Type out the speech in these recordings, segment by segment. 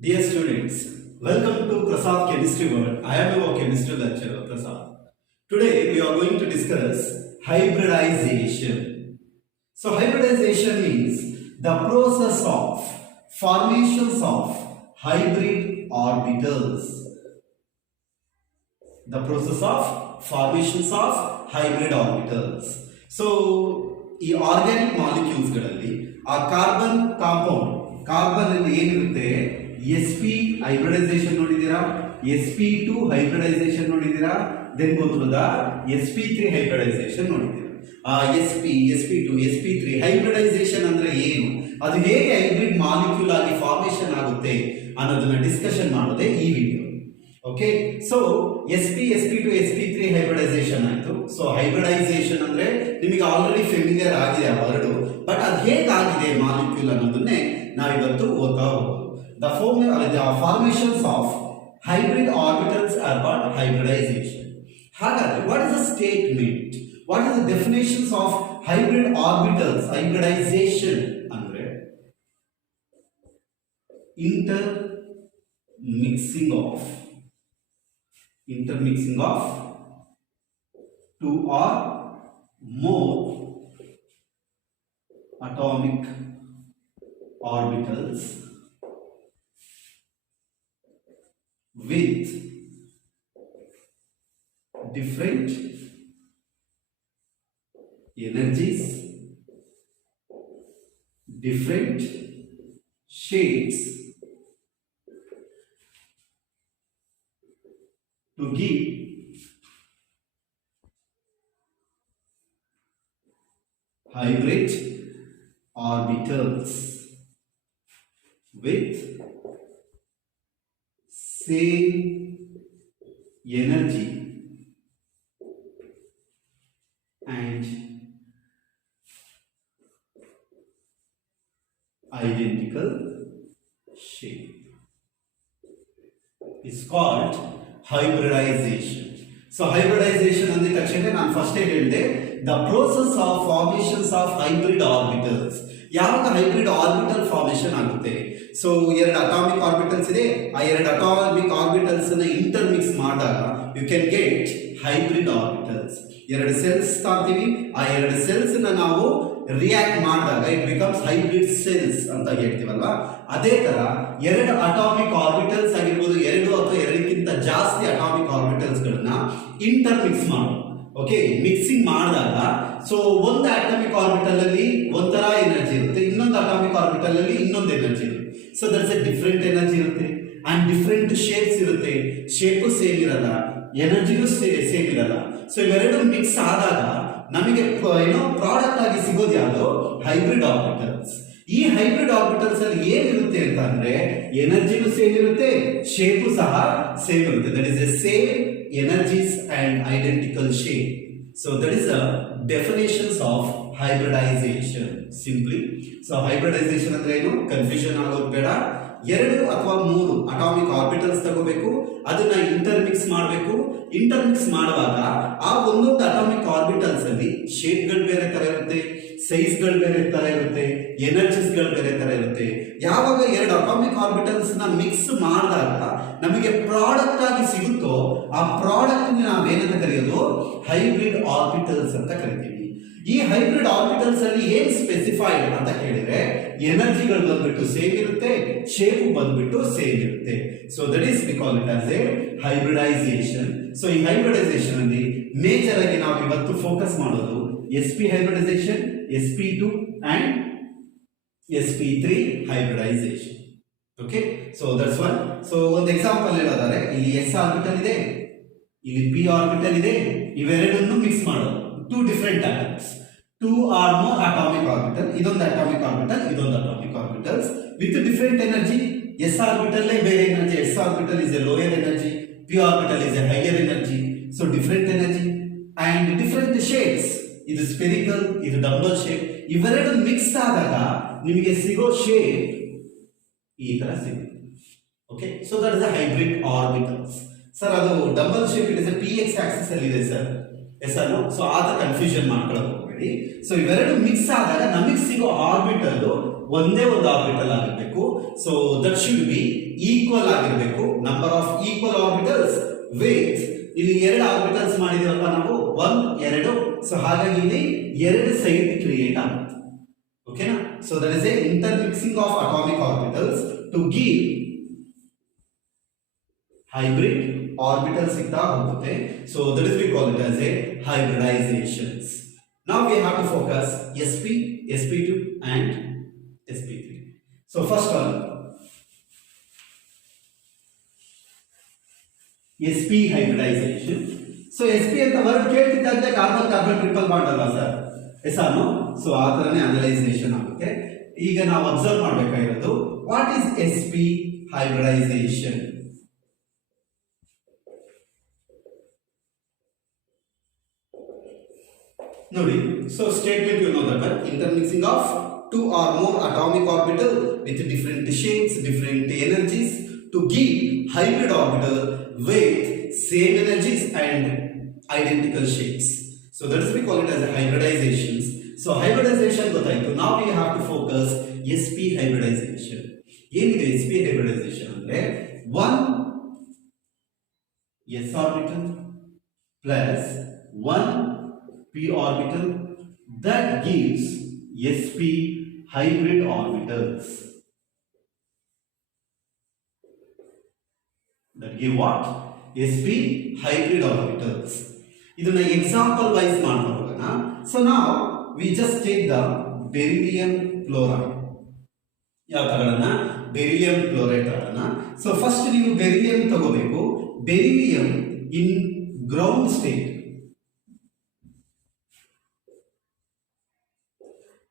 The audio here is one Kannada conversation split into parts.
Dear students, welcome to Prasad Chemistry World. I am your chemistry lecturer Prasad. Today we are going to discuss hybridization. So hybridization means the process of formations of hybrid orbitals. The process of formations of hybrid orbitals. So ಈ ಆರ್ಗ್ಯಾನಿಕ್ ಮಾಲಿಕ್ಯೂಲ್ಸ್ ಗಳಲ್ಲಿ ಆ ಕಾರ್ಬನ್ ಕಾಂಪೌಂಡ್ ಕಾರ್ಬನ್ ಅಲ್ಲಿ ಏನಿರುತ್ತೆ sp ಹೈಬ್ರಿಡೈಸೇಷನ್ ನೋಡಿದೀರಾ, sp2 ಹೈಬ್ರಿಡೈಸೇಷನ್ ನೋಡಿದೀರಾ, ದೆನ್ ಗೊತ್ತದ sp3 hybridisation ನೋಡಿದೀರಾ. sp sp2 sp3 hybridisation ಅಂದ್ರೆ ಏನು, ಅದು ಹೇಗೆ ಹೈಬ್ರಿಡ್ ಮಾಲಿಕ್ಯೂಲ್ ಆಗಿ ಫಾರ್ಮೇಷನ್ ಆಗುತ್ತೆ ಅನ್ನೋದನ್ನ ಡಿಸ್ಕಷನ್ ಮಾಡೋದೇ ಈ video. Okay, so sp sp2 sp3 hybridisation ಆಯ್ತು. ಸೊ ಹೈಬ್ರಿಡೈಸೇಷನ್ ಅಂದ್ರೆ ನಿಮಗೆ ಆಲ್ರೆಡಿ ಫೆಮಿಲಿಯರ್ ಆಗಿದೆ ಆ ವರ್ಡ್, ಬಟ್ ಅದು ಹೇಗಾಗಿದೆ ಮಾಲಿಕ್ಯೂಲ್ ಅನ್ನೋದನ್ನೇ ನಾವಿವತ್ತು ಓದ್ತಾ ಹೋಗೋದು. The formations of hybrid orbitals are called hybridization. ಹಾಗಾದ್ರೆ what is the statement? What is the definitions of hybrid orbitals? Hybridization ಅಂದ್ರೆ intermixing of two or more atomic orbitals with different energies, different shapes to give hybrid orbitals with same energy and identical shape is called hybridization. So hybridization ಅಂದ ತಕ್ಷಣ ನಾನು ಫಸ್ಟ್ ಹೇಳಿದೆ the process of formations of hybrid orbitals. ಯಾವಾಗ ಹೈಬ್ರಿಡ್ ಆರ್ಬಿಟಲ್ ಫಾರ್ಮೇಷನ್ ಆಗುತ್ತೆ, ಸೊ ಎರಡು ಅಟಾಮಿಕ್ ಆರ್ಬಿಟಲ್ಸ್ ಇದೆ, ಆ ಎರಡು ಅಟಾಮಿಕ್ ಆರ್ಬಿಟಲ್ಸ್ ನ ಇಂಟರ್ಮಿಕ್ಸ್ ಮಾಡಿದಾಗ you can get hybrid orbitals. ಎರಡು ಸೆಲ್ಸ್ ತಾಂತೀವಿ, ಆ ಎರಡು ಸೆಲ್ಸ್ ನ ನಾವು ರಿಯಾಕ್ಟ್ ಮಾಡಿದಾಗ ಇಟ್ ಬಿಕಮ್ಸ್ ಹೈಬ್ರಿಡ್ ಸೆಲ್ಸ್ ಅಂತ ಹೇಳ್ತೀವಲ್ವಾ. ಅದೇ ತರ ಎರಡು ಅಟಾಮಿಕ್ ಆರ್ಬಿಟಲ್ಸ್ ಆಗಿರ್ಬೋದು, ಎರಡು ಅಥವಾ ಎರಡಕ್ಕಿಂತ ಜಾಸ್ತಿ ಅಟಾಮಿಕ್ ಆರ್ಬಿಟಲ್ಸ್ ಗಳನ್ನ ಇಂಟರ್ಮಿಕ್ಸ್ ಮಾಡೋದು. ಓಕೆ, ಮಿಕ್ಸಿಂಗ್ ಮಾಡಿದಾಗ ಸೊ ಒಂದು ಅಟಾಮಿಕ್ ಆರ್ಬಿಟಲ್ ಅಲ್ಲಿ ಒಂಥರ ಎನರ್ಜಿ ಇರುತ್ತೆ, ಇನ್ನೊಂದು ಅಟಾಮಿಕ್ ಆರ್ಬಿಟಲ್ ಅಲ್ಲಿ ಇನ್ನೊಂದು ಎನರ್ಜಿ ಇರುತ್ತೆ. So that's A different energy ಇರುತ್ತೆ ಅಂಡ್ ಡಿಫ್ರೆಂಟ್ ಶೇಪ್ಸ್ ಇರುತ್ತೆ. ಶೇಪು ಸೇಮ್ ಇರಲ್ಲ, ಎನರ್ಜಿನೂ ಸೇಮ್ ಇರಲ್ಲ. ಸೊ ಇವೆರಡು ಮಿಕ್ಸ್ ಆದಾಗ ನಮಗೆ ಏನೋ ಪ್ರಾಡಕ್ಟ್ ಆಗಿ ಸಿಗೋದು ಯಾವುದು, ಹೈಬ್ರಿಡ್ ಆರ್ಬಿಟಲ್ಸ್. ಈ ಹೈಬ್ರಿಡ್ ಆರ್ಬಿಟಲ್ಸ್ ಅಲ್ಲಿ ಏನಿರುತ್ತೆ ಅಂತ ಅಂದ್ರೆ ಎನರ್ಜಿನೂ ಸೇಮ್ ಇರುತ್ತೆ, ಶೇಪು ಸಹ ಸೇಮ್ ಇರುತ್ತೆ. That is A same energies and identical shape. So that is the definitions of hybridization simply. So hybridization ಅಂದ್ರೆ ಏನು, ಕನ್ಫ್ಯೂಷನ್ ಆಗೋದು ಬೇಡ. ಎರಡು ಅಥವಾ ಮೂರು ಅಟಾಮಿಕ್ ಆರ್ಬಿಟಲ್ಸ್ ತಗೋಬೇಕು, ಅದನ್ನ ಇಂಟರ್ಮಿಕ್ಸ್ ಮಾಡಬೇಕು. ಇಂಟರ್ಮಿಕ್ಸ್ ಮಾಡುವಾಗ ಆ ಒಂದೊಂದು ಅಟಾಮಿಕ್ ಆರ್ಬಿಟಲ್ಸ್ ಅಲ್ಲಿ ಶೇಪ್ಗಳು ಬೇರೆ ತರ ಇರುತ್ತೆ, ಸೈಜ್ಗಳು ಬೇರೆ ತರ ಇರುತ್ತೆ, ಎನರ್ಜಿಸ್ಗಳು ಬೇರೆ ತರ ಇರುತ್ತೆ. ಯಾವಾಗ ಎರಡು ಅಟಾಮಿಕ್ ಆರ್ಬಿಟಲ್ಸ್ ನ ಮಿಕ್ಸ್ ಮಾಡಿದಾಗ ನಮಗೆ ಪ್ರಾಡಕ್ಟ್ ಆಗಿ ಸಿಗುತ್ತೋ ಆ ಪ್ರಾಡಕ್ಟ್ ನಾವೇನಂತ ಕರೆಯೋದು, ಹೈಬ್ರಿಡ್ ಆರ್ಬಿಟಲ್ಸ್ ಅಂತ ಕರಿತೀವಿ. ಈ ಹೈಬ್ರಿಡ್ ಆರ್ಬಿಟಲ್ಸ್ ಅಲ್ಲಿ ಏನ್ ಸ್ಪೆಸಿಫೈಡ್ ಅಂತ ಹೇಳಿದ್ರೆ ಎನರ್ಜಿಗಳು ಬಂದ್ಬಿಟ್ಟು ಸೇಮ್ ಇರುತ್ತೆ, ಶೇಪ್ ಬಂದ್ಬಿಟ್ಟು ಸೇಮ್ ಇರುತ್ತೆ. So that is we call it as a hybridisation. So ಈ ಹೈಬ್ರಿಡೈಸೇಷನ್ ಅಲ್ಲಿ ಮೇಜರ್ ಆಗಿ ನಾವು ಇವತ್ತು ಫೋಕಸ್ ಮಾಡೋದು sp hybridization, sp2 and sp3 hybridization. Okay, so that's one. So ಒಂದು ಎಕ್ಸಾಂಪಲ್ ಹೇಳೋದಾದ್ರೆ ಇಲ್ಲಿ s ಆರ್ಬಿಟಲ್ ಇದೆ, ಇಲ್ಲಿ p ಆರ್ಬಿಟಲ್ ಇದೆ, ಇವೆರಡನ್ನು ಮಿಕ್ಸ್ ಮಾಡೋದು. Two different atoms, two or more atomic orbital, ಇದೊಂದು ಅಟಾಮಿಕ್ ಆರ್ಬಿಟಲ್, ಇದೊಂದು atomic orbitals with different energy. s orbital ಬೇರೆ energy, s orbital is a lower energy, p orbital is a higher energy. So different energy and different shapes. ಇದು ಸ್ಪೆರಿಕಲ್, ಇದು ಡಬಲ್ ಶೇಪ್. ಇವೆರಡು ಮಿಕ್ಸ್ ಆದಾಗ ನಿಮಗೆ ಸಿಗೋ ಶೇಪ್ ಈ ತರ ಸಿಗುತ್ತೆ. Okay, so that is a hybrid orbitals. Sir ಅದು double shape it is P X Axis ಅಲ್ಲಿ ಇದೆ ಸರ್, ಎಸ್ ಅಲ್ಲ. ಸೊ ಆದ ಕನ್ಫ್ಯೂಷನ್ ಮಾಡ್ಕೊಳ್ಳೋಕೆ ಹೋಗಬೇಡಿ. ಸೊ ಇವೆರಡು ಮಿಕ್ಸ್ ಆದಾಗ ನಮಗೆ ಸಿಗೋ ಆರ್ಬಿಟಲ್ ಒಂದೇ ಒಂದು ಆರ್ಬಿಟಲ್ ಆಗಿರಬೇಕು. So that should be equal ಆಗಿರಬೇಕು. Number of equal orbitals with ಇಲ್ಲಿ ಎರಡು ಆರ್ಬಿಟಲ್ಸ್ ಮಾಡಿದೀವಪ್ಪ ನಾವು 1 2. ಸೊ ಹಾಗಾಗಿ ಇಲ್ಲಿ ಎರಡು ಸೈಡ್ ಕ್ರಿಯೇಟ್ ಆಗುತ್ತೆ. ಓಕೆನಾ? So that is a intermixing of atomic orbitals to give hybrid orbital ಸಿಗ್ತಾ ಹೋಗುತ್ತೆ. So that is we call it as a hybridizations. Now we have to focus sp, sp2 and sp3. So first one sp hybridization. So sp ಅಂತ ವರ್ಡ್ ಕೇಳ್ತಿದ್ದಂತೆ ಕಾರ್ಬನ್ ಕಾರ್ಬನ್ ಟ್ರಿಪಲ್ ಬಾಂಡ್ ಅಲ್ವಾ sir? Yes or no? So ಆ ತರನೇ ಅನಲೈಸೇಷನ್ ಆಗುತ್ತೆ. ಈಗ ನಾವು ಅಬ್ಸರ್ವ್ ಮಾಡಬೇಕಾಗಿರೋದು ವಾಟ್ ಈಸ್ sp hybridization. ನೋಡಿ, so statement you know that intermixing of two or more atomic orbital with different shapes, different energies to give hybrid orbital with same energies and identical shapes. So that is we call it as a hybridizations. So hybridization ಗೊತ್ತಾಯ್ತು. Now we have to focus sp hybridization. ಏನಿದೆ sp hybridization ಅಂದ್ರೆ 1 s orbital plus 1 p orbital that gives sp hybrid orbitals. That give what? sp hybrid orbitals. ಇದನ್ನ ಎಕ್ಸಾಂಪಲ್ ವೈಸ್ ಮಾಡೋಣ. ಸೊ ನಾವು we just take the beryllium chloride. ಯಾವ ತಗೊಳ್ಳೋಣ? ಬೆರಿಲಿಯಂ ಕ್ಲೋರೈಡ್ ತಗೊಳ್ಳೋಣ. ಸೊ ಫಸ್ಟ್ ನೀವು ಬೆರಿಲಿಯಂ ತಗೋಬೇಕು. Beryllium in ground state.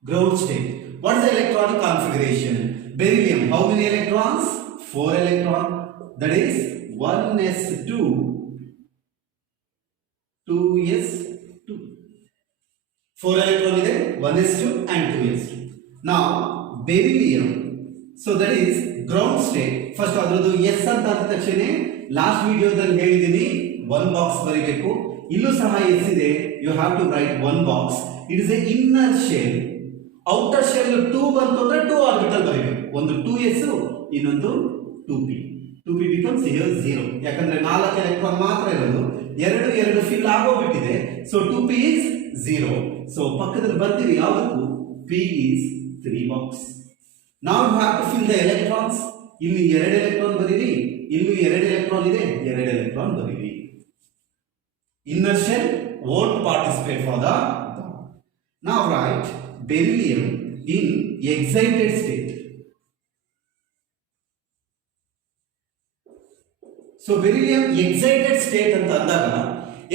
Ground state. What is the electronic configuration? Beryllium. How many electrons? 4 electrons. That is 1s2, 2s2. 4 electron ಇದೆ, 1s2 and 2s2. Now beryllium. So that is ground state. First ಅದರದ್ದು s ಅಂತ ಆದ ತಕ್ಷಣ ಲಾಸ್ಟ್ ವಿಡಿಯೋದಲ್ಲಿ ಹೇಳಿದ್ದೀನಿ 1 ಬಾಕ್ಸ್ ಬರೀಬೇಕು. ಇಲ್ಲೂ ಸಹ s ಇದೆ. You have to write 1 box. It is a inner shell. Outer shell 2 ಬಂತು ಅಂದ್ರೆ 2 ಆರ್ಬಿಟಲ್ ಬರೀಬೇಕು. ಒಂದು 2s, ಇನ್ನೊಂದು 2p. 2p becomes here 0. ಯಾಕಂದ್ರೆ 4 ಎಲೆಕ್ಟ್ರಾನ್ ಮಾತ್ರ ಇರೋದು. ಎರಡು ಫಿಲ್ ಆಗೋಗ್ಬಿಟ್ಟಿದೆ. So 2p is 0. ಸೊ ಪಕ್ಕದಲ್ಲಿ ಬರ್ತೀವಿ ಯಾವುದಕ್ಕೂ p is 3 box. Now you have to fill the electrons. ಇಲ್ಲಿ 2 ಎಲೆಕ್ಟ್ರಾನ್ ಬರೀರಿ, ಇಲ್ಲಿ 2 ಎಲೆಕ್ಟ್ರಾನ್ ಇದೆ, 2 ಎಲೆಕ್ಟ್ರಾನ್ ಬರೀರಿ. Inner shell won't participate for the bond. Now write beryllium in excited state. So beryllium excited state ಅಂತ ಅಂದಾಗ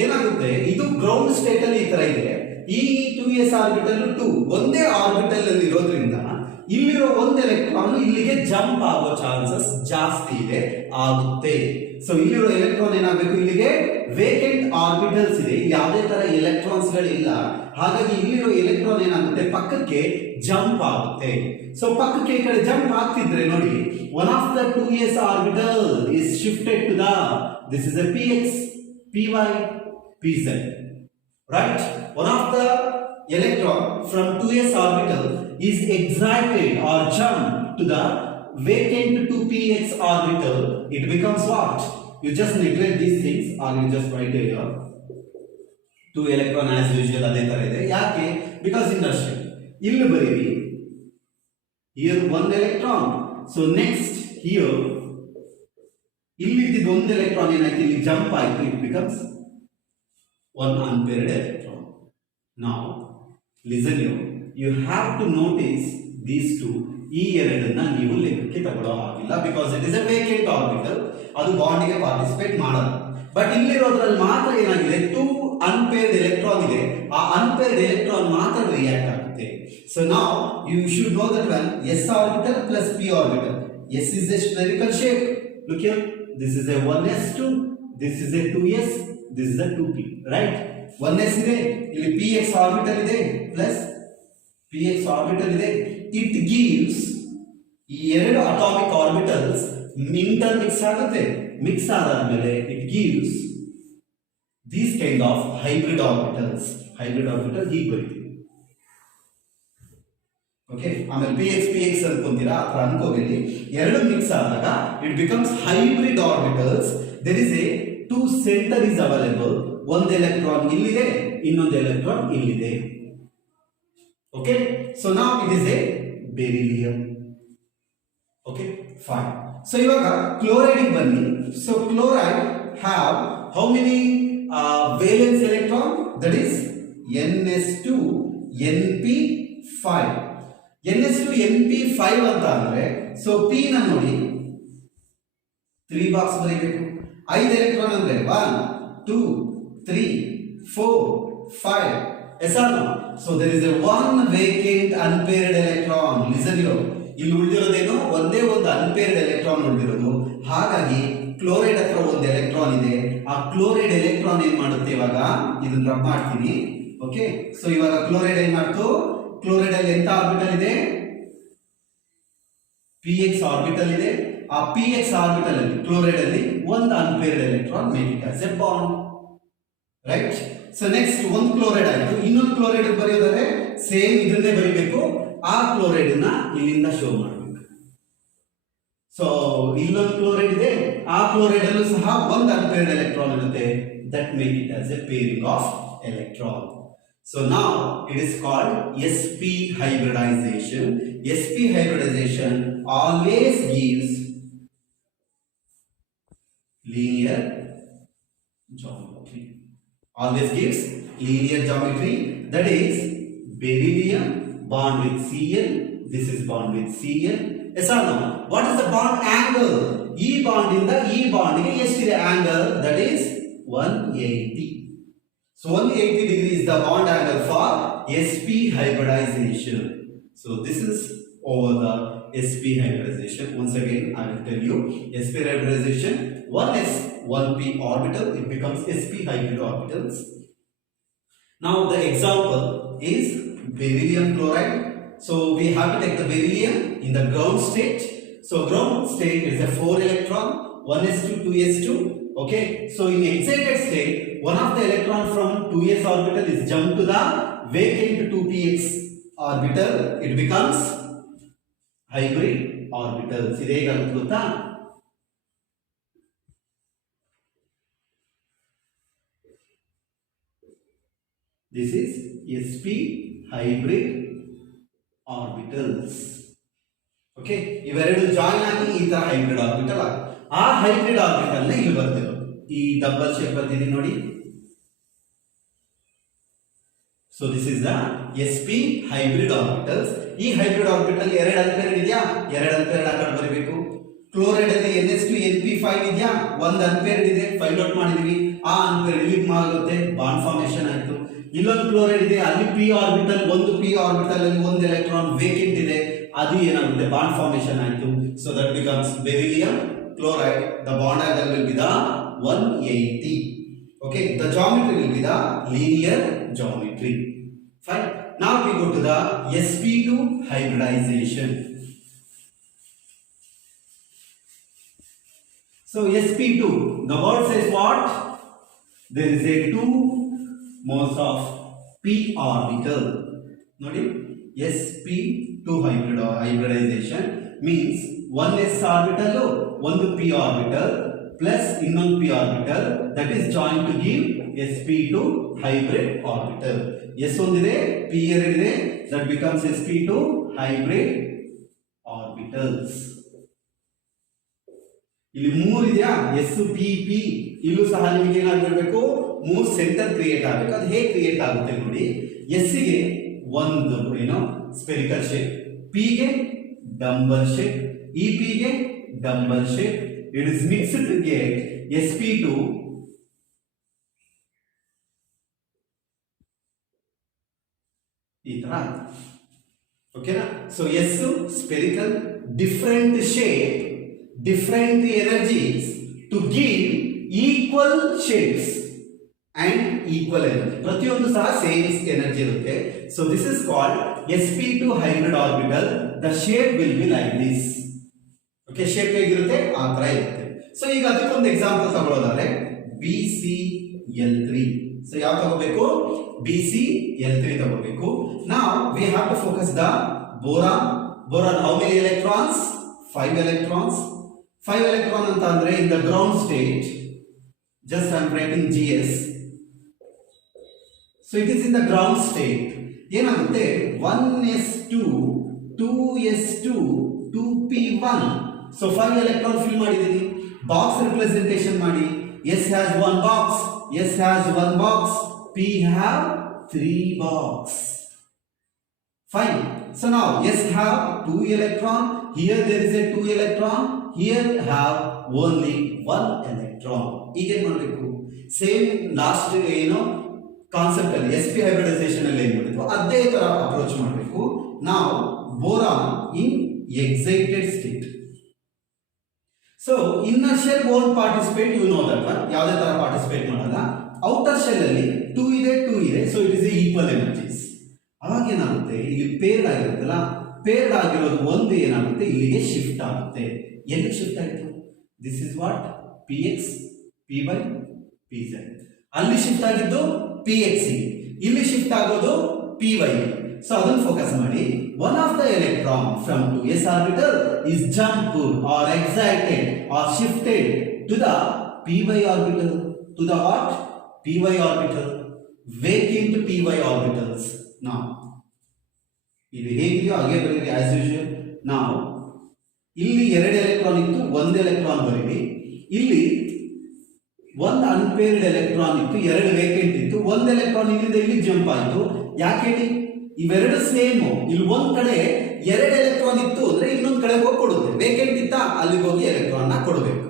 ಏನಾಗುತ್ತೆ? ಇದು ಗ್ರೌಂಡ್ ಸ್ಟೇಟ್ ಅಲ್ಲಿ ಈ ತರ ಇದೆ. ಈ 2s ಆರ್ಬಿಟಲ್ 2 ಒಂದೇ ಆರ್ಬಿಟಲ್ ಅಲ್ಲಿ ಇರೋದ್ರಿಂದ ಇಲ್ಲಿರೋ ಒಂದು ಎಲೆಕ್ಟ್ರಾನ್ ಇಲ್ಲಿಗೆ ಜಂಪ್ ಆಗೋ ಚಾನ್ಸಸ್ ಜಾಸ್ತಿ ಇದೆ ಆಗುತ್ತೆ. ಸೊ ಇಲ್ಲಿರೋ ಎಲೆಕ್ಟ್ರಾನ್ ಏನಾಗಬೇಕು? ಇಲ್ಲಿಗೆ ವೇಕೆಂಟ್ ಆರ್ಬಿಟಲ್ಸ್ ಇದೆ, ಯಾವುದೇ ತರ ಎಲೆಕ್ಟ್ರಾನ್ಸ್ ಗಳಿಲ್ಲ. ಹಾಗಾಗಿ ಇಲ್ಲಿರೋ ಎಲೆಕ್ಟ್ರಾನ್ ಏನಾಗುತ್ತೆ? ಪಕ್ಕಕ್ಕೆ ಜಂಪ್ ಆಗುತ್ತೆ. ಸೊ ಪಕ್ಕಕ್ಕೆ ಈ ಕಡೆ ಜಂಪ್ ಆಗ್ತಿದ್ರೆ ನೋಡಿ, one of the 2s orbital is shifted to the this is a px, py, pz. Right? One of the electron from 2s orbital is excited or jumped to the vacant 2px orbital. It becomes what? You just neglect these things or you just write here 2 electron as usual ಅದೇ ತರ ಇದೆ. ಯಾಕೆ? Because inertia. ಇಲ್ಲಿ ಬರೀರಿ, here 1 electron. So next here ಇಲ್ಲಿ ಇದ್ದಿದ್ದು 1 electron ಏನಾಯ್ತು? ಇಲ್ಲಿ ಜಂಪ್ ಆಯ್ತು. It becomes 1 unpaired electron. Now listen here. You have to notice these two. ಈ ಎರಡನ್ನ ನೀವು ಲೆಕ್ಕಕ್ಕೆ ತಗೊಳ್ಳೋ ಹಾಗಿಲ್ಲ. Because it is A vacant orbital. ಅದು ಬಾಂಡಿಗೆ ಪಾರ್ಟಿಸಿಪೇಟ್ ಮಾಡಲ್ಲ. ಬಟ್ ಇಲ್ಲಿರೋದ್ರಲ್ಲಿ ಮಾತ್ರ ಏನಾಗಿದೆ? 2 ಅನ್ಪೇರ್ಡ್ ಎಲೆಕ್ಟ್ರಾನ್ ಇದೆ. ಆ ಅನ್ಪೇರ್ಡ್ ಎಲೆಕ್ಟ್ರಾನ್ ಮಾತ್ರ ರಿಯಾಕ್ಟ್ ಆಗುತ್ತೆ. ಸೊ ನಾವು you should know that when s orbital plus p orbital. s is a spherical shape. Look here. This is a 1s2. This is a 2s. This is a 2p. Right? 1s ಇದೆ, ಇಲ್ಲಿ px ಆರ್ಬಿಟಲ್ ಇದೆ ಪ್ಲಸ್ px ಆರ್ಬಿಟಲ್ ಇದೆ. It gives ಈ ಎರಡು ಅಟಾಮಿಕ್ ಆರ್ಬಿಟಲ್ಸ್ ಇಂಟರ್ ಮಿಕ್ಸ್ ಆಗುತ್ತೆ. ಮಿಕ್ಸ್ ಆದಾದ್ಮೇಲೆ it gives these kind of hybrid orbitals. Hybrid orbital ಹೀಗೆ ಬರೀತೀವಿ. ಓಕೆ, ಆಮೇಲೆ ಪಿ ಎಕ್ಸ್ ಅನ್ಕೊಂತೀರಾ, ಆ ಥರ ಅನ್ಕೋಬೇಡಿ. ಎರಡು ಮಿಕ್ಸ್ ಆದಾಗ it becomes hybrid orbitals. There is a two centre is available. ಒಂದು ಎಲೆಕ್ಟ್ರಾನ್ ಇಲ್ಲಿದೆ, ಇನ್ನೊಂದು ಎಲೆಕ್ಟ್ರಾನ್ ಇಲ್ಲಿದೆ. ಓಕೆ, ಸೊ ನಾವ್ it is a beryllium. Okay, fine. So ಇವಾಗ ಕ್ಲೋರೈಡ್ ಬನ್ನಿ. So chloride have how many valence electron? That is ns2 np5. ns2 np5 ಅಂತ ಅಂದ್ರೆ ಸೊ p ನ ನೋಡಿ 3 ಬಾಕ್ಸ್ ಬರೀಬೇಕು. 5 ಎಲೆಕ್ಟ್ರಾನ್ ಅಂದ್ರೆ 1 2 3 4 5. yes or no? So there is a one vacant unpaired electron. Listen here, ಇಲ್ಲಿ ಉಳಿದಿರೋದೇನು ಒಂದೇ ಒಂದು ಅನ್ಪೇರ್ಡ್ ಎಲೆಕ್ಟ್ರಾನ್ ಉಳಿದಿರೋದು. ಹಾಗಾಗಿ ಕ್ಲೋರೈಡ್ ಹತ್ರ ಒಂದು ಎಲೆಕ್ಟ್ರಾನ್ ಇದೆ. ಆ ಕ್ಲೋರೈಡ್ ಎಲೆಕ್ಟ್ರಾನ್ ಏನ್ ಮಾಡುತ್ತೆ, ಇವಾಗ ಇದನ್ನ ರಬ್ ಮಾಡ್ತೀನಿ. ಓಕೆ, ಸೊ ಇವಾಗ ಕ್ಲೋರೈಡ್ ಏನ್ ಮಾಡ್ತು, ಕ್ಲೋರೈಡ್ ಅಲ್ಲಿ ಎಂತ ಆರ್ಬಿಟಲ್ ಇದೆ, ಪಿ ಎಕ್ಸ್ ಆರ್ಬಿಟಲ್ ಇದೆ. ಆ ಪಿ ಎಕ್ಸ್ ಆರ್ಬಿಟಲ್ ಅಲ್ಲಿ ಕ್ಲೋರೈಡ್ ಅಲ್ಲಿ ಒಂದು unpaired electron make it as A bond. Right. So next ಒಂದು ಕ್ಲೋರೈಡ್ ಆಯ್ತು. ಇನ್ನೊಂದು ಕ್ಲೋರೈಡ್ ಬರೆಯೋದಾದ್ರೆ ಸೇಮ್ ಇದನ್ನೇ ಬರೀಬೇಕು. ಆ ಕ್ಲೋರೈಡ್ ನ ಇಲ್ಲಿಂದ ಶೋ ಮಾಡಬೇಕು. ಸೊ ಇಲ್ಲೊಂದು ಕ್ಲೋರೈಡ್ ಇದೆ, ಆ ಕ್ಲೋರೈಡ್ ಅಲ್ಲೂ ಸಹ ಒಂದು ಅನ್ಪೇರ್ಡ್ ಎಲೆಕ್ಟ್ರಾನ್ ಇರುತ್ತೆ. That make it as A pairing of electron. So now it is called sp hybridization. sp hybridization always gives linear geometry. Always gives linear geometry. That is beryllium bond with Cl. This is bond with Cl. Yes or no? What is the bond angle? E bond in the E bond ಗೆ ಎಷ್ಟಿದೆ angle? That is 180. So 180 degree is the bond angle for sp hybridization. So this is over the sp hybridization. Once again I will tell you, sp hybridization, 1s 1p orbital, it becomes sp hybrid orbitals. Now the example is beryllium chloride. So we have to take the beryllium in the ground state. So ground state is a 4 electron, 1s2 2s2. Okay, so in excited state, one of the electron from 2s orbital is jumped to the vacant 2px orbital. It becomes hybrid orbitals. ಇದು ಹೇಗಾಗುತ್ತೆ ಗೊತ್ತಾ? This is sp hybrid orbitals. Okay, ಇವೆರಡು ಜಾಯಿನ್ ಆಗಿ ಈ ತರ ಹೈಬ್ರಿಡ್ ಆರ್ಬಿಟಲ್ ಆಗುತ್ತೆ. ಆ ಹೈಬ್ರಿಡ್ ಆರ್ಬಿಟಲ್ ನ ಇಲ್ಲಿ ಬರ್ತಿರೋ ಈ ಡಬಲ್ ಶೇಪ್ ಬರ್ತಿದೆ ನೋಡಿ. So this is the sp hybrid orbitals. ಈ ಹೈಬ್ರಿಡ್ ಆರ್ಬಿಟಲ್ ಎರಡು ಅನ್ಪೇರ್ಡ್ ಇದೆಯಾ, ಎರಡು ಅನ್ಪೇರ್ಡ್ ಆ ಕಡೆ ಬರಬೇಕು. ಕ್ಲೋರೈಡ್ ಅಲ್ಲಿ ns2 np5 ಇದೆಯಾ, ಒಂದು ಅನ್ಪೇರ್ಡ್ ಇದೆ, ಫೈಂಡ್ ಔಟ್ ಮಾಡಿದೀವಿ. ಆ ಅನ್ಪೇರ್ಡ್ ಇಲ್ಲಿ ಆಗುತ್ತೆ, ಬಾಂಡ್ ಫಾರ್ಮೇಶನ್ ಆಯ್ತು. ಇಲ್ಲೊಂದು ಕ್ಲೋರೈಡ್ ಇದೆ, ಅಲ್ಲಿ ಪಿ ಆರ್ಬಿಟಲ್, ಒಂದು ಪಿ ಆರ್ಬಿಟಲ್ ಅಲ್ಲಿ ಒಂದು ಎಲೆಕ್ಟ್ರಾನ್ ವೇಕೆಂಟ್ ಇದೆ, ಅದು ಏನಾಗುತ್ತೆ, ಬಾಂಡ್ ಫಾರ್ಮೇಶನ್ ಆಯ್ತು. So that becomes beryllium chloride. The bond angle will be the 180. Okay, the geometry will be the linear geometry. Fine. Now we go to the sp2 hybridization. So sp2, the word says what? There is a 2 moles of p orbital. Nodi, sp2 hybridization means one s orbital, one p orbital plus ಇನ್ನೊಂದು p orbital, that is joined to give sp2 hybrid orbital. s ಒಂದಿದೆ, p ಎರಡಿದೆ, that becomes sp2 hybrid orbitals. ಇಲ್ಲಿ 3 ಇದೆಯಾ, s p p, ಇಲ್ಲೂ ಸಹ ನಿಮಗೆ ಏನಾಗಿರಬೇಕು, 3 ಸೆಂಟರ್ ಕ್ರಿಯೇಟ್ ಆಗಬೇಕು. ಅದು ಹೇಗೆ ಕ್ರಿಯೇಟ್ ಆಗುತ್ತೆ ನೋಡಿ. s ಗೆ ಒಂದು ಏನೋ ಸ್ಪೆರಿಕಲ್ ಶೇಪ್, p ಗೆ ಡಂಬಲ್ ಶೇಪ್, EP ಗೆ dumbbell shape. It is mixed to get sp2 ಈ ತರ. ಓಕೆನಾ? So S spherical, different shape, different energies to give equal shapes and equal energy. ಪ್ರತಿಯೊಂದು ಸಹ ಸೇಮ್ ಎನರ್ಜಿ ಇರುತ್ತೆ. So this is called sp2 hybrid orbital. The shape will be like this. Okay, shape ಹೇಗಿರುತ್ತೆ ಆ ತರ ಇರುತ್ತೆ. ಸೊ ಈಗ ಅದಕ್ಕೊಂದು ಎಕ್ಸಾಂಪಲ್ ತಗೊಳ್ಳೋದಾದ್ರೆ BCl3. ಸೊ ಯಾವ ತಗೋಬೇಕು, BCl3 ತಗೋಬೇಕು. ನಾವು we have to focus the boron how many electrons? 5 electrons. 5 electron anta andre in the ground state, just I am writing GS. So it is in the ground state. ಏನಾಗುತ್ತೆ 1s2 2s2 2p1. So 5 electron fill ಮಾಡಿದೀನಿ. Box representation ಮಾಡಿ. S has 1 box, S has 1 box, P have 3 box. Fine. So now S have 2 electron. Here there is a 2 electron. Here have only 1 electron. ಈಗ ಏನು ಮಾಡಬೇಕು? ಸೇಮ್ ಲಾಸ್ಟ್ ಏನು ಕಾನ್ಸೆಪ್ಟ್ ಅಲ್ಲಿ sp ಹೈಬ್ರಿಡೈಸೇಷನ್ ಅಲ್ಲಿ ಏನು ಮಾಡಿದ್ವು ಅದೇ ತರ ಅಪ್ರೋಚ್ ಮಾಡಬೇಕು. ನಾವು boron in excited state. So inner shell won't participate, you know that one. ಯಾವುದೇ ತರ ಪಾರ್ಟಿಸಿಪೇಟ್ ಮಾಡಲ್ಲ. ಔಟರ್ ಶೆಲ್ ಅಲ್ಲಿ 2 ಇದೆ, so it is equal energies. ಅವಾಗ ಏನಾಗುತ್ತೆ, ಇಲ್ಲಿ ಪೇರ್ಡ್ ಆಗಿರುತ್ತಲ್ಲ, ಪೇರ್ಡ್ ಆಗಿರೋದು ಒಂದು ಏನಾಗುತ್ತೆ ಇಲ್ಲಿಗೆ ಶಿಫ್ಟ್ ಆಗುತ್ತೆ. ಎಲ್ಲಿ ಶಿಫ್ಟ್ ಆಯಿತು? This is what px p/pz. ಅಲ್ಲಿ ಶಿಫ್ಟ್ ಆಗಿದ್ದು px, ಇಲ್ಲಿ ಶಿಫ್ಟ್ ಆಗೋದು py. ಸೊ ಅದನ್ನು ಫೋಕಸ್ ಮಾಡಿ. One of the electron from 2s orbital is jumped or excited or shifted to the py orbital. To the what? py orbital. Vacant py orbitals. Now ಇದು ಹೇಗಿದೆಯೋ ಹಾಗೆ ಬರೀರಿ ಆಸ್ ಯೂಶುವಲ್. ನಾವು ಇಲ್ಲಿ 2 ಎಲೆಕ್ಟ್ರಾನ್ ಇತ್ತು, 1 ಎಲೆಕ್ಟ್ರಾನ್ ಬರೀರಿ. ಇಲ್ಲಿ 1 ಅನ್ಪೇರ್ಡ್ ಎಲೆಕ್ಟ್ರಾನ್ ಇತ್ತು, 2 ವೇಕೆಂಟ್ ಇತ್ತು. 1 ಎಲೆಕ್ಟ್ರಾನ್ ಇಲ್ಲಿಂದ ಇಲ್ಲಿ ಜಂಪ್ ಆಯಿತು. ಯಾಕೆ ಹೇಳಿ? ಇವೆರಡು ಸೇಮ್. ಇಲ್ಲಿ ಒಂದ್ ಕಡೆ 2 ಎಲೆಕ್ಟ್ರಾನ್ ಇತ್ತು ಅಂದ್ರೆ ಇನ್ನೊಂದ್ ಕಡೆ ಹೋಗಿ ಕೊಡುತ್ತೆ. ವೇಕೆಂಟ್ ಇತ್ತ ಅಲ್ಲಿಗೆ ಹೋಗಿ ಎಲೆಕ್ಟ್ರಾನ್ ನ ಕೊಡಬೇಕು.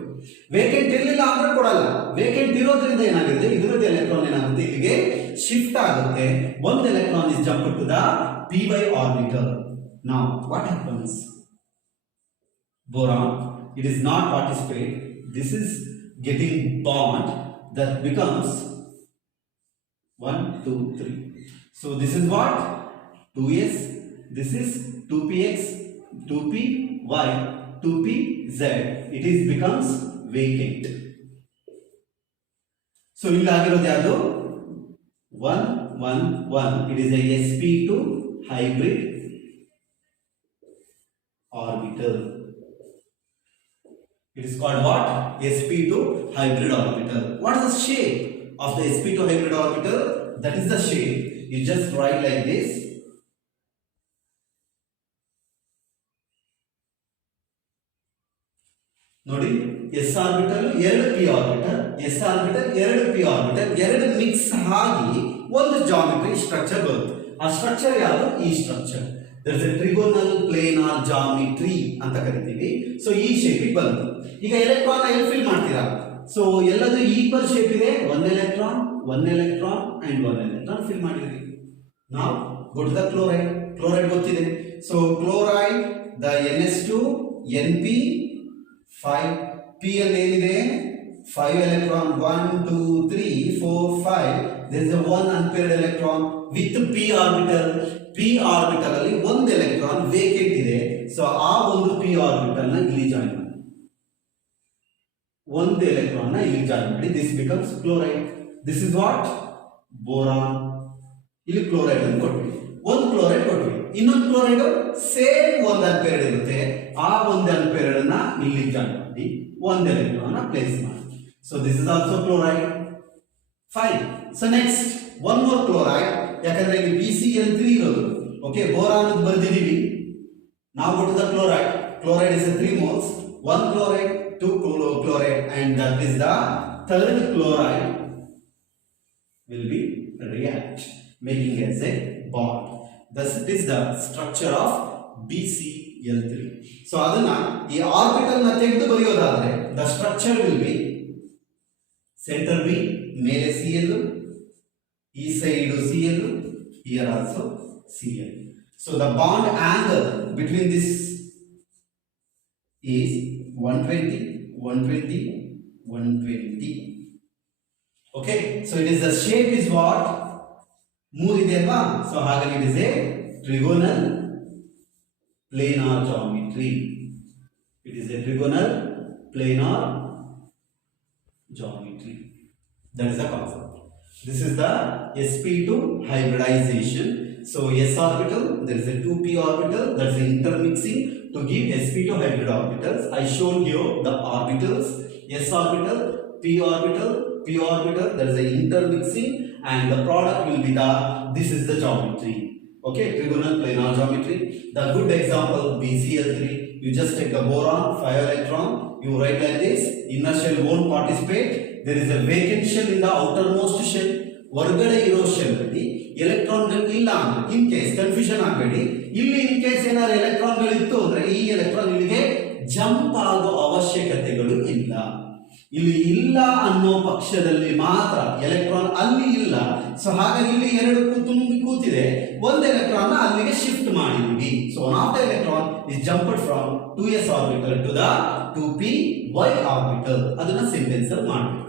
ವೇಕೆಂಟ್ ಇರಲಿಲ್ಲ ಅಂದ್ರೆ ಕೊಡಲ್ಲ. ವೇಕೆಂಟ್ ಇರೋದ್ರಿಂದ ಏನಾಗುತ್ತೆ, ಇದರದ ಎಲೆಕ್ಟ್ರಾನ್ ಏನಾಗುತ್ತೆ ಇಲ್ಲಿಗೆ ಶಿಫ್ಟ್ ಆಗುತ್ತೆ. 1 electron is jump to the py orbital. Now what happens? Boron, it is not participate. This is getting bond that becomes 1 2 3. So this is what 2s, this is 2px, 2py, 2pz. It is becomes vacant. So ಇಲ್ಲಿ ಆಗಿರೋದು ಯಾವುದು? 1 1 1. It is a sp2 hybrid orbital. It is called what? sp2 hybrid orbital. What is the shape of the sp2 hybrid orbital? That is the shape. You just write like this. ನೋಡಿ, s orbital 2 p orbital, s orbital 2 p orbital, 2 mix ಆಗಿ ಒಂದು ಜಾಮೆಟ್ರಿ ಸ್ಟ್ರಕ್ಚರ್ ಬರುತ್ತೆ. ಆ ಸ್ಟ್ರಕ್ಚರ್ ಯಾವುದು? ಈ structure. There is a trigonal planar geometry ಅಂತ ಕರಿತೀವಿ. ಸೊ ಈ ಶೇಪ್ ಬಂತು. ಈಗ ಎಲೆಕ್ಟ್ರಾನ್ ಎಲ್ಲಿ ಫಿಲ್ ಮಾಡ್ತೀರಾ? ಸೊ ಎಲ್ಲದೂ ಈಕ್ವಲ್ ಶೇಪ್ ಇದೆ. 1 ಎಲೆಕ್ಟ್ರಾನ್ ಅಂಡ್ 1 ಎಲೆಕ್ಟ್ರಾನ್ ಫಿಲ್ ಮಾಡಿದ್ವಿ. ನಾವು go to the chloride. Chloride ಗೊತ್ತಿದೆ. So chloride the NS2 NP 5 p ಅಲ್ಲಿ ಏನಿದೆ 5 electron 1 2 3 4 5. there is a one unpaired electron with p orbital. p orbital ಅಲ್ಲಿ ಒಂದು ಎಲೆಕ್ಟ್ರಾನ್ ವೇಕೆಂಟ್ ಇದೆ. ಸೊ ಆ ಒಂದು p orbital ನ ಇಲ್ಲಿ ಜಾಯಿನ್ ಮಾಡಿ, ಒಂದು ಎಲೆಕ್ಟ್ರಾನ್ ನ ಇಲ್ಲಿ ಜಾಯಿನ್ ಮಾಡಿ. This becomes chloride. This is what? Boron. ಇಲ್ಲಿ ಕ್ಲೋರೈಡ್ ಅನ್ನು ಕೊಟ್ವಿ, ಒಂದು ಕ್ಲೋರೈಡ್ ಕೊಟ್ವಿ. ಇನ್ನೊಂದು ಕ್ಲೋರೈಡ್ ಸೇಮ್ ಒಂದು ಅನ್ಪೇರ್ಡ್ ಇರುತ್ತೆ. ಆ ಒಂದು ಅನ್ಪೇರ್ಡ್ ಅನ್ನ ಇಲ್ಲಿ ಜಾಯಿನ್ ಮಾಡಿ ಒಂದು ಎಲೆಕ್ಟ್ರಾನ್ ನ ಪ್ಲೇಸ್ ಮಾಡಿ. So this is also chloride. Fine. So next one more chloride, ಯಾಕಂದ್ರೆ ಇಲ್ಲಿ BCl3 ಇರೋದು. ಓಕೆ, ಬೋರಾನ್ ಅಂತ ಬರ್ದಿದೀವಿ. ನಾವು go to the chloride. Chloride is 3 moles. 1 chloride, 2 chloride, and that is the third chloride will be react, making as a bond. Thus it is the structure of BCl3. So adana ee orbital na tegdu bariyodadre the structure will be center B, mele Cl, e side Cl, here also Cl. So the bond angle between this is 120 120 120. Okay, so it is the shape is what? ಮೂರು ಇದೆ ಅಲ್ವಾ? ಸೊ ಹಾಗಾಗಿ it is a trigonal planar geometry. It is a trigonal planar geometry. That is the concept. This is the sp2 hybridization. So s orbital, there is a 2p orbital, that's the intermixing to give sp2 hybrid orbitals. I showed you the orbitals, s orbital, p orbital, p orbital, there is a intermixing, and the product will be this is the geometry. Okay, trigonal planar geometry. The good example BCl3. You just take the boron, 5 electron, you write like this, inner shell won't participate, there is a vacant shell in the outermost shell. ಹೊರಗಡೆ ಇರೋ ಶೆಲ್ ಅಲ್ಲಿ ಎಲೆಕ್ಟ್ರಾನ್ಗಳು ಇಲ್ಲ ಅಂದ್ರೆ ಇನ್ ಕೇಸ್ ಕನ್ಫ್ಯೂಷನ್ ಆಗಬೇಡಿ, ಇಲ್ಲಿ ಇನ್ ಕೇಸ್ ಏನಾದ್ರು ಎಲೆಕ್ಟ್ರಾನ್ಗಳು ಇತ್ತು ಅಂದ್ರೆ ಈ ಎಲೆಕ್ಟ್ರಾನ್ ಇಲ್ಲಿಗೆ ಜಂಪ್ ಆಗೋ ಅವಶ್ಯಕತೆಗಳು ಇಲ್ಲ. ಇಲ್ಲಿ ಇಲ್ಲ ಅನ್ನೋ ಪಕ್ಷದಲ್ಲಿ ಮಾತ್ರ ಎಲೆಕ್ಟ್ರಾನ್ ಅಲ್ಲಿ ಇಲ್ಲ. ಸೊ ಹಾಗಾಗಿ ಇಲ್ಲಿ ಎರಡು ತುಂಬಿ ಕೂತಿದೆ, ಒಂದು ಎಲೆಕ್ಟ್ರಾನ್ ಅಲ್ಲಿಗೆ ಶಿಫ್ಟ್ ಮಾಡಿದ್ವಿ. So one of the electron is jumped from 2s orbital to the 2py orbital. ಅದನ್ನ ಸೆಂಟೆನ್ಸ್ ಅಲ್ಲಿ ಮಾಡಬೇಕು.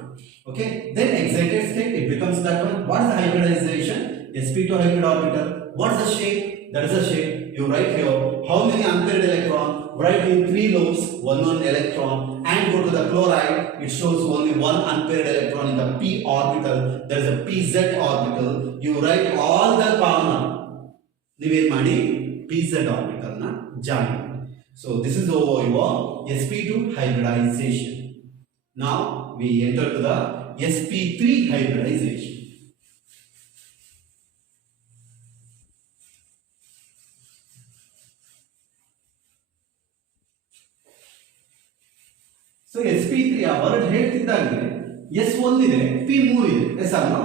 Okay, then excited state, it becomes that one. What is the hybridization? sp2 hybrid orbital. What is the shape? That is the shape. You write here how many unpaired electron. Write in 3 lobes, 1 electron, and go to the chloride. It shows only 1 unpaired electron in the p orbital. There is a pz orbital. You write all the common. Nivel madi pz orbital na join. So this is over your sp2 hybridization. Now we enter to the sp3 hybridization. So sp3 ಆ ವರ್ಡ್ ಹೇಳ್ತಿದ್ದಾಗಲೇ s 1 ಇದೆ, p 3 ಇದೆ, ಎಸ್ ಅಲ್ವಾ?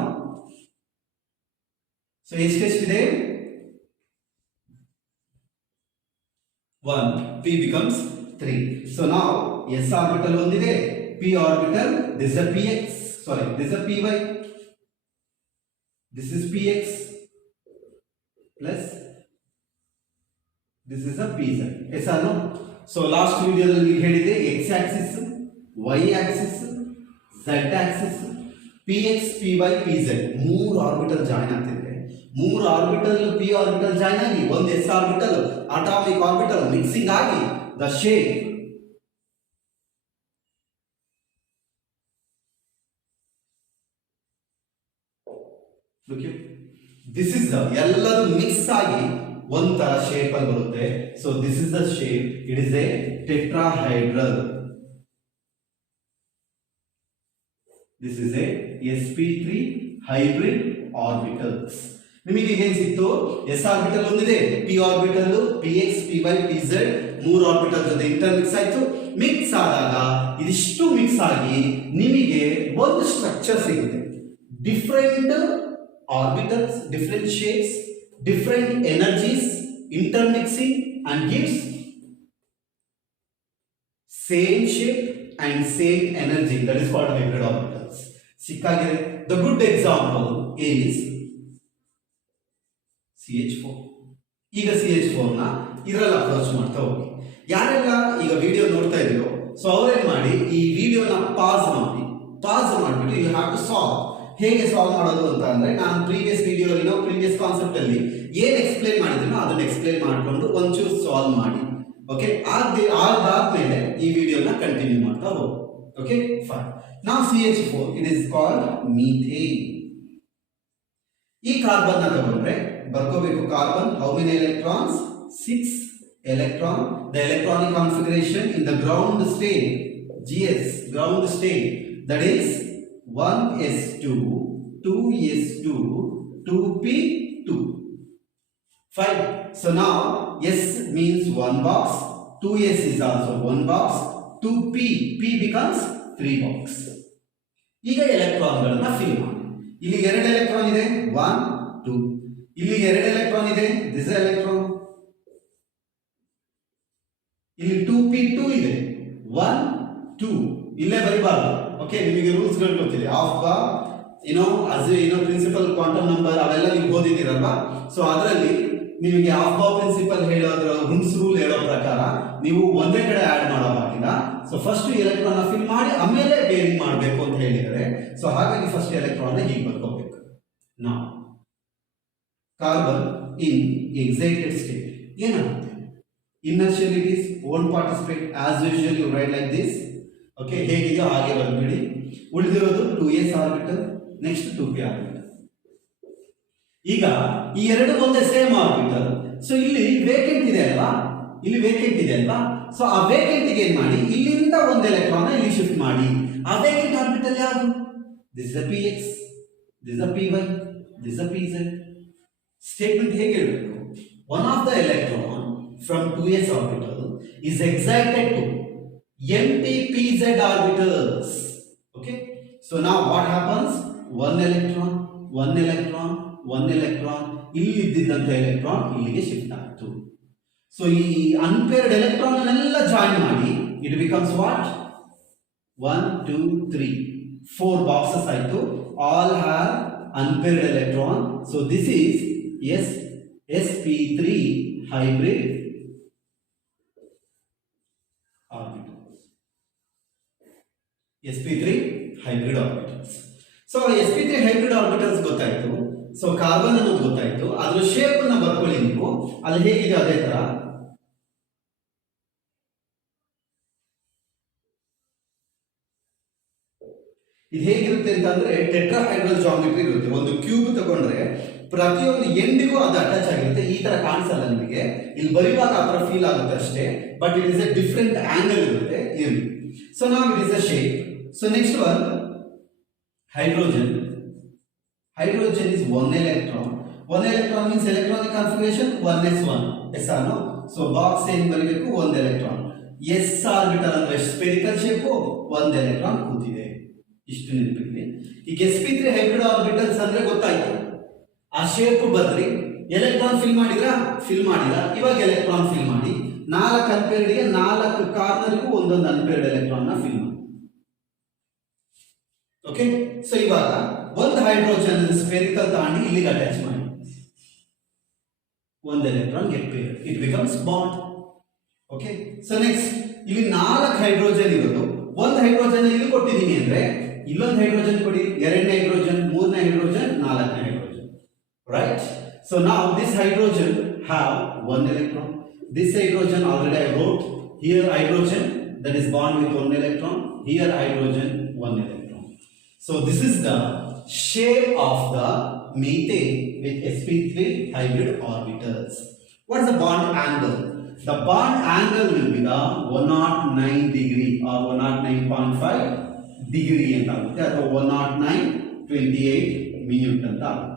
So ಎಷ್ಟೆಷ್ಟಿದೆ? 1, p becomes 3. So now s orbital ಒಂದಿದೆ, p orbital, this is a px, sorry, this is a py, this is px plus this is a pz. yes or no? So last video ಅಲ್ಲಿ ಹೇಳಿದೆ x axis, y axis, z axis, px, py, pz ಮೂರು ಆರ್ಬಿಟಲ್ ಜಾಯಿನ್ ಆಗ್ತಿದೆ. ಮೂರು ಆರ್ಬಿಟಲ್ p ಆರ್ಬಿಟಲ್ ಜಾಯಿನ್ ಆಗಿ ಒಂದು s orbital atomic orbital mixing ಆಗಿ the shape look here, this is the ಎಲ್ಲರೂ ಮಿಕ್ಸ್ ಆಗಿ ಒಂತರ ಶೇಪ್ ಅಲ್ಲಿ ಬರುತ್ತೆ. So this is the shape, it is A tetrahedral. This is A sp3 hybrid orbitals. ನಿಮಗೆ ಏನು ಸಿಕ್ತು? s ಆರ್ಬಿಟಲ್ ಒಂದಿದೆ, p orbital, px, py, pz ಮೂರು ಆರ್ಬಿಟಲ್ ಜೊತೆ ಇಂಟರ್ಮಿಕ್ಸ್ ಆಯ್ತು. ಮಿಕ್ಸ್ ಆದಾಗ ಇದಿಷ್ಟು ಮಿಕ್ಸ್ ಆಗಿ ನಿಮಗೆ ಒಂದು ಸ್ಟ್ರಕ್ಚರ್ ಸಿಗುತ್ತೆ. Different orbitals, different shapes, different energies intermixing and gives same shape and same energy. That is called hybrid orbitals. ಸಿಕ್ಕಾಗಿದೆ. The good example is CH4. ಈಗ CH4 ನ ಇದರಲ್ಲಿ ಅಪ್ರೋಚ್ ಮಾಡ್ತಾ ಹೋಗಿ. ಯಾರೆಲ್ಲ ಈಗ ವಿಡಿಯೋ ನೋಡ್ತಾ ಇದ್ದೀರೋ ಸೊ ಅವ್ರೇನ್ ಮಾಡಿ ಈ ವಿಡಿಯೋನ ಪಾಸ್ ಮಾಡಿಬಿಟ್ಟು ಯು ಹ್ಯಾವ್ ಟು ಸಾಲ್ವ್. ಹೇಗೆ ಸಾಲ್ವ್ ಮಾಡೋದು ಅಂತ ಅಂದ್ರೆ ನಾನು ಪ್ರೀವಿಯಸ್ ವಿಡಿಯೋ ಪ್ರೀವಿಯಸ್ ಕಾನ್ಸೆಪ್ಟ್ ಅಲ್ಲಿ ಏನ್ ಎಕ್ಸ್ಪ್ಲೈನ್ ಮಾಡಿದ್ದೀನೋ ಅದನ್ನ ಎಕ್ಸ್ಪ್ಲೈನ್ ಮಾಡಿಕೊಂಡು ಒಂಚೂರು ಸಾಲ್ವ್ ಮಾಡಿ. ಓಕೆ, ಅದಾದ್ಮೇಲೆ ಈ ವಿಡಿಯೋನ ಕಂಟಿನ್ಯೂ ಮಾಡ್ತಾ ಹೋಗಿ. Okay fine. ನಾವು CH4 it is called methane. ಈ ಕಾರ್ಬನ್ ನ ತಗೊಂಡ್ರೆ ಬರ್ಕೋಬೇಕು. Carbon how many electrons? 6 electron. The electronic configuration in the ground state, GS ground state, that is 1s2, 2s2, 2p2. Fine. So now s means 1 box, 2s is also 1 box, 2p, p becomes 3 box. ಈಗ ಎಲೆಕ್ಟ್ರಾನ್ಗಳನ್ನ ಫಿಲ್ ಮಾಡಿ. ಇಲ್ಲಿ 2 ಎಲೆಕ್ಟ್ರಾನ್ ಇದೆ, 1 2. ಇಲ್ಲಿ 2 ಎಲೆಕ್ಟ್ರಾನ್ ಇದೆ, ದಿಸ್ ಎಲೆಕ್ಟ್ರಾನ್. ಇಲ್ಲಿ 2p2 ಇದೆ, 1 2. ಇಲ್ಲೇ ಬರಿಬಾರ್ದು. ಓಕೆ, ನಿಮಗೆ ರೂಲ್ಸ್ ಗಳು ಗೊತ್ತಿದೆ. ಆಫ್ ಪ್ರಿನ್ಸಿಪಲ್ ಕ್ವಾಂಟಮ್ ನಂಬರ್ ಅವೆಲ್ಲ ನೀವು ಓದಿದ್ದೀರಲ್ವಾ? ಸೊ ಅದರಲ್ಲಿ ನಿಮಗೆ ಆಫ್ ಪ್ರಿನ್ಸಿಪಲ್ ಹೇಳೋದ್ರ ಹುನ್ಸ್ ರೂಲ್ ಹೇಳೋ ಪ್ರಕಾರ ನೀವು ಒಂದೇ ಕಡೆ ಆಡ್ ಮಾಡೋ ಹಾಗಿಲ್ಲ. ಸೊ ಫಸ್ಟ್ ಎಲೆಕ್ಟ್ರಾನ್ ಫಿಲ್ ಮಾಡಿ ಆಮೇಲೆ ಬೇರಿಂಗ್ ಮಾಡಬೇಕು ಅಂತ ಹೇಳಿದರೆ, ಸೊ ಹಾಗಾಗಿ ಫಸ್ಟ್ ಎಲೆಕ್ಟ್ರಾನ್ ಹೀಗೆ ಬರ್ಕೋಬೇಕು. ನಾವು ಕಾರ್ಬನ್ ಇನ್ ಎಕ್ಸೈಟೆಡ್ ಸ್ಟೇಟ್ ಏನಾಗುತ್ತೆ? inner shell it is won't participate as usual. You write like this. Okay, ಹೇಗಿದೆಯೋ ಹಾಗೆ ಬರಬೇಡಿ. ಉಳಿದಿರೋದು 2s orbital, next 2p orbital. ಈಗ ಈ ಎರಡು ಒಂದೇ ಸೇಮ್ ಆರ್ಬಿಟಲ್. ಸೊ ಇಲ್ಲಿ ವೇಕೆಂಟ್ ಇದೆ ಅಲ್ವಾ, ಇಲ್ಲಿ ವೇಕೆಂಟ್ ಇದೆ ಅಲ್ವಾ. ಸೊ ಆ ವೇಕೆಂಟ್ ಗೆ ಏನ್ ಮಾಡಿ, ಇಲ್ಲಿಂದ ಒಂದು ಎಲೆಕ್ಟ್ರಾನ್ ಇಲ್ಲಿ ಶಿಫ್ಟ್ ಮಾಡಿ. ಆ ವೇಕೆಂಟ್ ಆರ್ಬಿಟಲ್ ಯಾವುದು? This is a px, this is a py, this is a pz. Statement ಹೇಗೆ ಹೇಳಬೇಕು? One of the electron from 2s orbital is excited to empty pz orbitals. Okay, so now what happens? One electron, one electron, one electron, ಇಲ್ಲಿ ಇದ್ದಿದ್ದಂತ ಎಲೆಕ್ಟ್ರಾನ್ ಇಲ್ಲಿಗೆ ಶಿಫ್ಟ್ ಆಯಿತು. ಸೊ ಈ ಅನ್ಪೇರ್ಡ್ ಎಲೆಕ್ಟ್ರಾನ್ ಅನ್ನೆಲ್ಲ ಜಾಯಿನ್ ಮಾಡಿ ಇಟ್ ಬಿಕಮ್ಸ್ ವಾಟ್? 1 2 3 4 ಬಾಕ್ಸಸ್ ಆಯಿತು. All have unpaired electron. So this is sp3 hybrid orbitals. sp3 hybrid orbitals. So sp3 hybrid orbitals ಗೊತ್ತಾಯ್ತು. ಸೊ ಕಾರ್ಬನ್ ಅನ್ನೋದು ಗೊತ್ತಾಯ್ತು. ಅದ್ರ ಶೇಪ್ ಅನ್ನ ಬರ್ಕೊಳ್ಳಿ ನೀವು. ಅಲ್ಲಿ ಹೇಗಿದೆ ಅದೇ ತರ. ಇದು ಹೇಗಿರುತ್ತೆ ಅಂತಂದ್ರೆ ಟೆಟ್ರಾಹೈಡ್ರಲ್ ಜಾಮೆಟ್ರಿ ಇರುತ್ತೆ. ಒಂದು ಕ್ಯೂಬ್ ತಗೊಂಡ್ರೆ ಪ್ರತಿಯೊಂದು ಎಂಡಿಗೂ ಅದು ಅಟ್ಯಾಚ್ ಆಗಿರುತ್ತೆ. ಈ ತರ ಕಾಣಿಸಲ್ಲ ನಿಮಗೆ, ಇಲ್ಲಿ ಬರೆಯುವಾಗ ಆ ತರ ಫೀಲ್ ಆಗುತ್ತೆ ಅಷ್ಟೇ. But it is A different angle ಇರುತ್ತೆ ಇಲ್ಲಿ. ಸೊ ನಾವ್ it is a shape. So next one hydrogen. Hydrogen is one electron. One electron means electronic configuration 1s1. Yes or no? So box ಏನು ಬರೀಬೇಕು? ಒಂದು ಎಲೆಕ್ಟ್ರಾನ್. s ಆರ್ಬಿಟಲ್ ಅಂದ್ರೆ ಸ್ಪೆರಿಕಲ್ ಶೇಪ್, ಒಂದು ಎಲೆಕ್ಟ್ರಾನ್ ಕೂತಿದೆ. ಇಷ್ಟು ನೆನಪಿರಲಿ. ಈಗ sp3 ಹೈಬ್ರಿಡ್ ಆರ್ಬಿಟಲ್ಸ್ ಅಂದ್ರೆ ಗೊತ್ತಾಯ್ತು. ಆ ಶೇಪ್ ಬರ್ರಿ, ಎಲೆಕ್ಟ್ರಾನ್ ಫಿಲ್ ಮಾಡಿದ್ರಾ? ಫಿಲ್ ಮಾಡಿಲ್ಲ. ಇವಾಗ ಎಲೆಕ್ಟ್ರಾನ್ ಫಿಲ್ ಮಾಡಿ. 4 ಅನ್ಪೇರ್ಡ್ ಗೆ 4 ಕಾರ್ನರ್ಗೂ ಒಂದೊಂದು ಅನ್ಪೇರ್ಡ್ ಎಲೆಕ್ಟ್ರಾನ್ ನ ಫಿಲ್ ಮಾಡಿ. ಓಕೆ, ಸೊ ಇವಾಗ ಒಂದು ಹೈಡ್ರೋಜನ್ ಸ್ಪೆರಿಕಲ್ ತಗೊಂಡು ಇಲ್ಲಿಗೆ ಅಟ್ಯಾಚ್ ಮಾಡಿ. ಒಂದು electron get pair, it becomes bond. Okay, so next ಇಲ್ಲಿ 4 ಹೈಡ್ರೋಜನ್ ಇರೋದು. ಒಂದು ಹೈಡ್ರೋಜನ್ ಇಲ್ಲಿ ಕೊಟ್ಟಿದ್ದೀನಿ ಅಂದ್ರೆ ಇಲ್ಲೊಂದು ಹೈಡ್ರೋಜನ್ ಕೊಡಿ, 2ನೇ ಹೈಡ್ರೋಜನ್, 3ನೇ ಹೈಡ್ರೋಜನ್, 4ನೇ hydrogen. Right? So now this hydrogen have one electron. This hydrogen already I wrote. Here hydrogen that is bond with one electron. Here hydrogen one electron. So this is the shape of the methane with sp3 hybrid orbitals. What is the bond angle? The bond angle will be the 109 degree or 109.5 degree ಅಂತ ಆಗುತ್ತೆ, ಅಥವಾ 109.28 minute ಅಂತ ಆಗುತ್ತೆ.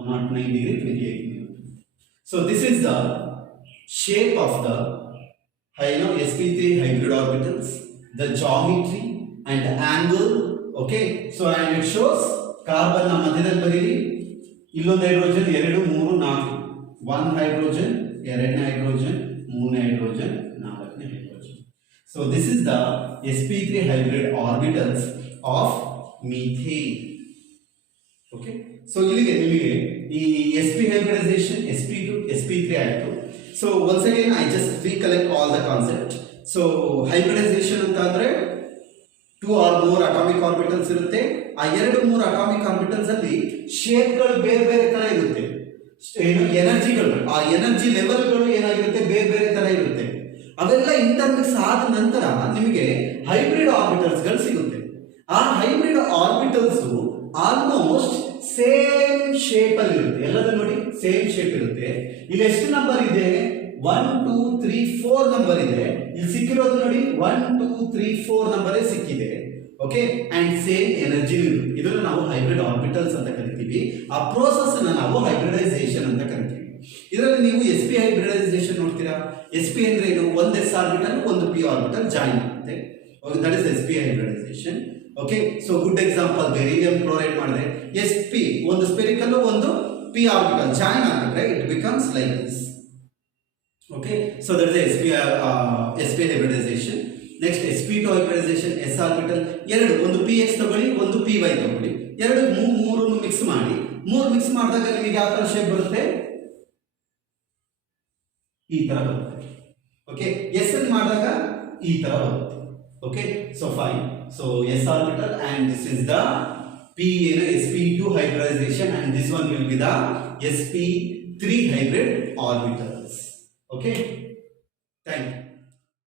109 degree 28 minute. So this is the shape of the sp3 hybrid orbitals, the geometry and the angle. Okay, so and it shows carbon ನ ಮಧ್ಯದಲ್ಲಿ ಬರೀರಿ. ಇಲ್ಲೊಂದು ಹೈಡ್ರೋಜನ್, 2 3 4, 1 ಹೈಡ್ರೋಜನ್, 2ನೇ ಹೈಡ್ರೋಜನ್, 3ನೇ ಹೈಡ್ರೋಜನ್, 4ನೇ hydrogen. So this is the sp3 hybrid orbitals of methane. Okay, so ಇಲ್ಲಿಗೆ ನಿಮಗೆ ಈ sp hybridization, sp2 sp3 ಆಯಿತು. So once again I just recollect all the concept. So hybridization ಅಂತ ಅಂದ್ರೆ 2 or more ಅಟಾಮಿಕ್ ಆರ್ಬಿಟಲ್ಸ್ ಇರುತ್ತೆ. ಆ 2-3 ಅಟಾಮಿಕ್ ಆರ್ಬಿಟಲ್ಸ್ ಅಲ್ಲಿ ಶೇಪ್ಗಳು ಬೇರೆ ಬೇರೆ ತರ ಇರುತ್ತೆ. ಏನು ಎನರ್ಜಿಗಳು, ಆ ಎನರ್ಜಿ ಲೆವೆಲ್ಗಳು ಏನಾಗಿರುತ್ತೆ, ಬೇರೆ ಬೇರೆ ತರ ಇರುತ್ತೆ. ಅವೆಲ್ಲ ಇಂಟರ್ಮಿಕ್ಸ್ ಆದ ನಂತರ ನಿಮಗೆ ಹೈಬ್ರಿಡ್ ಆರ್ಬಿಟಲ್ಸ್ ಗಳು ಸಿಗುತ್ತೆ. ಆ hybrid orbitals almost same shape ಅಲ್ಲಿ ಇರುತ್ತೆ. ಎಲ್ಲದೂ ನೋಡಿ ಸೇಮ್ ಶೇಪ್ ಇರುತ್ತೆ. ಇಲ್ಲಿ ಎಷ್ಟು ನಂಬರ್ ಇದೆ? 1 2 3 4 ನಂಬರ್ ಇದೆ. ಇಲ್ಲಿ ಸಿಕ್ಕಿರೋದು ನೋಡಿ 1 2 3 4 ನಂಬರ್ ಸಿಕ್ಕಿದೆ. Okay, and same energy. ಇದನ್ನು ನಾವು ಹೈಬ್ರಿಡ್ ಆರ್ಬಿಟಲ್ಸ್ ಅಂತ ಕರಿತೀವಿ. ಆ ಪ್ರೋಸೆಸ್ ಅನ್ನ ನಾವು ಹೈಬ್ರಿಡೈಸೇಷನ್ ಅಂತ ಕರಿತೀವಿ. ಇದರಲ್ಲಿ ನೀವು sp ಹೈಬ್ರಿಡೈಸೇಷನ್ ನೋಡ್ತೀರಾ. sp ಅಂದ್ರೆ ಏನು? ಒಂದು s ಆರ್ಬಿಟಲ್, ಒಂದು p ಆರ್ಬಿಟಲ್ ಜಾಯಿನ್ ಆಗುತ್ತೆ. That is sp hybridisation. Okay, so good example, beryllium chloride ಮಾಡಿದ್ರೆ sp ಒಂದು ಸ್ಪೆರಿಕಲ್, ಒಂದು p ಆರ್ಬಿಟಲ್ ಜಾಯಿನ್ ಆಗಿದ್ರೆ it becomes like this. Okay, so that is the sp hybridization. Next sp2 hybridization, s orbital ಎರಡು, ಒಂದು px ತಗೊಳ್ಳಿ, ಒಂದು py ತಗೊಳ್ಳಿ. ಎರಡು ಮೂರನ್ನು ಮಿಕ್ಸ್ ಮಾಡಿ. ಮಿಕ್ಸ್ ಮಾಡಿದಾಗ ನಿಮಗೆ ಯಾವ ತರ ಶೇಪ್ ಬರುತ್ತೆ? ಈ ತರ ಬರುತ್ತೆ. ಓಕೆ, s ಅನ್ನು ಮಾಡಿದಾಗ ಈ ತರ ಬರುತ್ತೆ. Okay, so fine. So s orbital and this is the sp2 hybridization and this one will be the sp3 hybrid orbitals. Okay.